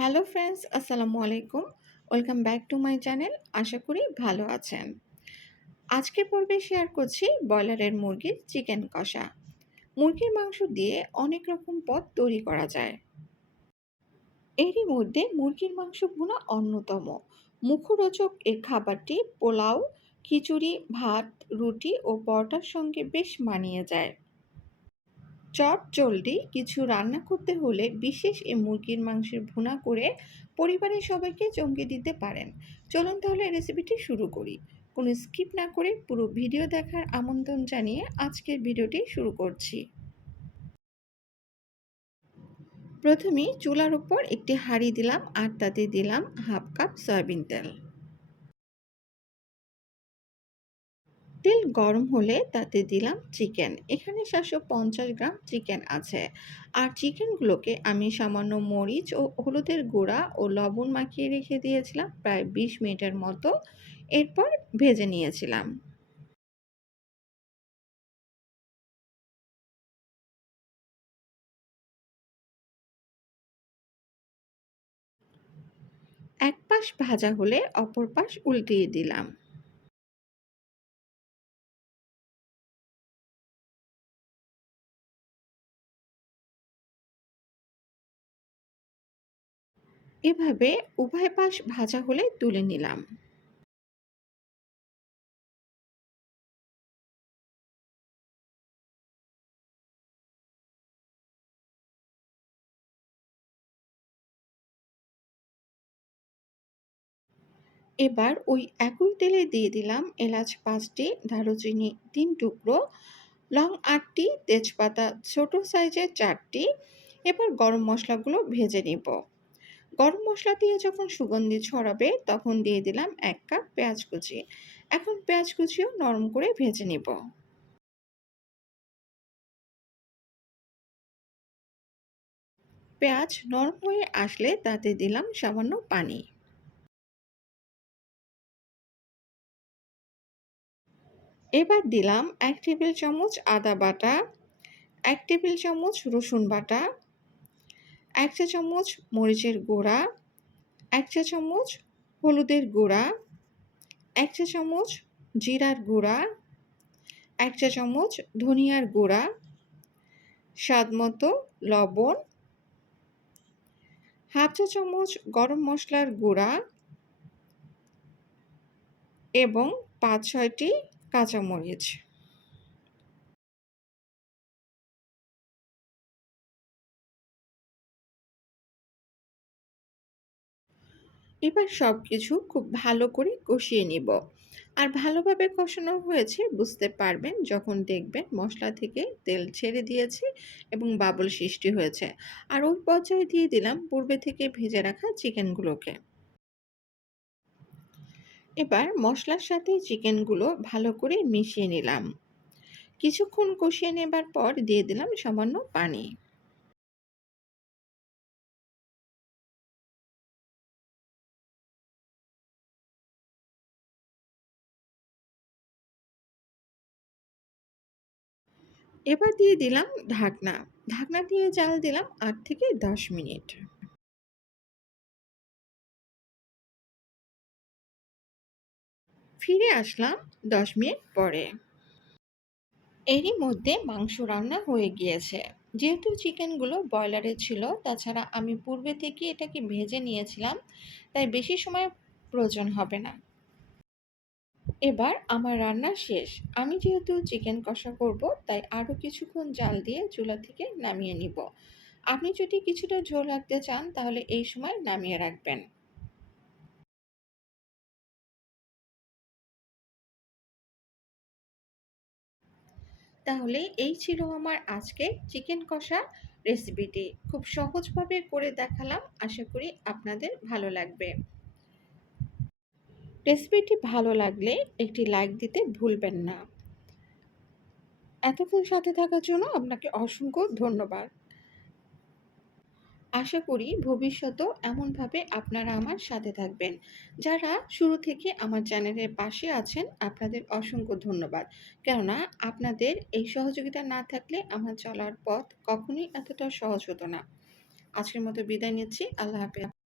Hello friends, আসসালামু আলাইকুম। Welcome back to my channel. আশা করি ভালো আছেন। আজকের পর্বে শেয়ার করছি ব্রয়লারের মুরগির চিকেন কষা। মুরগির মাংস দিয়ে অনেক রকম পদ তৈরি করা যায়। এরই মধ্যে মুরগির মাংস ভুনা অন্যতম। মুখরোচক এই খাবারটি পোলাও, খিচুড়ি, ভাত, রুটি ও পরোটার সঙ্গে বেশ মানিয়ে যায়। চটজলদি কিছু রান্না করতে হলে বিশেষ এই মুরগির মাংসের ভুনা করে পরিবারের সবাইকে চমকে দিতে পারেন। চলুন তাহলে রেসিপিটি শুরু করি। কোনো স্কিপ না করে পুরো ভিডিও দেখার আমন্ত্রণ জানিয়ে আজকের ভিডিওটি শুরু করছি। প্রথমেই চুলার উপর একটি হাঁড়ি দিলাম আর তাতে দিলাম হাফ কাপ সয়াবিন তেল। তেল গরম হলে তাতে দিলাম চিকেন। এখানে 750 গ্রাম চিকেন আছে। আর চিকেনগুলোকে আমি সামান্য মরিচ ও হলুদের গুঁড়া ও লবণ মাখিয়ে রেখে দিয়েছিলাম প্রায় 20 মিনিটের মতো। এরপর ভেজে নিয়েছিলাম। এক পাশ ভাজা হলে অপর পাশ উল্টিয়ে দিলাম। এভাবে উভয় পাশ ভাজা হলে তুলে নিলাম। এবার ওই একই তেলে দিয়ে দিলাম এলাচ 5টি, দারুচিনি 3 টুকরো, লং 8টি, তেজপাতা ছোট সাইজের 4টি। এবার গরম মশলাগুলো ভেজে নিব। গরম মশলা দিয়ে যখন সুগন্ধি ছড়াবে তখন দিয়ে দিলাম 1 কাপ পেঁয়াজ কুচি। এখন পেঁয়াজ কুচিও নরম করে ভেজে নিব। পেঁয়াজ নরম হয়ে আসলে তাতে দিলাম সামান্য পানি। এবার দিলাম 1 টেবিল চামচ আদা বাটা, 1 টেবিল চামচ রসুন বাটা, 1 চা চামচ মরিচের গুঁড়া, 1 চা চামচ হলুদের গুঁড়া, 1 চা চামচ জিরার গুঁড়া, 1 চা চামচ ধনিয়ার গুঁড়া, স্বাদমতো লবণ, হাফ চা চামচ গরম মশলার গুঁড়া এবং 5-6টি কাঁচামরিচ। এবার সবকিছু খুব ভালো করে কষিয়ে নিব। আর ভালোভাবে কষানো হয়েছে বুঝতে পারবেন যখন দেখবেন মশলা থেকে তেল ছেড়ে দিয়েছে এবং বাবল সৃষ্টি হয়েছে। আর ওই পর্যায়ে দিয়ে দিলাম পূর্বে থেকে ভেজে রাখা চিকেনগুলোকে। এবার মশলার সাথে চিকেনগুলো ভালো করে মিশিয়ে নিলাম। কিছুক্ষণ কষিয়ে নেবার পর দিয়ে দিলাম সামান্য পানি। এবার দিয়ে দিলাম ঢাকনা। ঢাকনা দিয়ে জাল দিলাম 8 থেকে 10 মিনিট। ফিরে আসলাম 10 মিনিট পরে। এরই মধ্যে মাংস রান্না হয়ে গিয়েছে। যেহেতু চিকেনগুলো ব্রয়লারের ছিল, তাছাড়া আমি পূর্বে থেকে এটাকে ভেজে নিয়েছিলাম, তাই বেশি সময় প্রয়োজন হবে না। এবার আমার রান্না শেষ। আমি যেহেতু চিকেন কষা করব, তাই আরও কিছুক্ষণ জাল দিয়ে চুলা থেকে নামিয়ে নিব। আপনি যদি কিছুটা ঝোল রাখতে চান তাহলে এই সময় নামিয়ে রাখবেন। তাহলে এই ছিল আমার আজকে চিকেন কষা রেসিপিটি। খুব সহজভাবে করে দেখালাম। আশা করি আপনাদের ভালো লাগবে। রেসিপিটি ভালো লাগলে একটি লাইক দিতে ভুলবেন না। এতক্ষণ সাথে থাকার জন্য আপনাকে অসংখ্য ধন্যবাদ। আশা করি ভবিষ্যতেও এমনভাবে আপনারা আমার সাথে থাকবেন। যারা শুরু থেকে আমার চ্যানেলের পাশে আছেন, আপনাদের অসংখ্য ধন্যবাদ। কেননা আপনাদের এই সহযোগিতা না থাকলে আমার চলার পথ কখনোই এতটা সহজ হতো না। আজকের মতো বিদায় নিচ্ছি। আল্লাহ হাফেজ।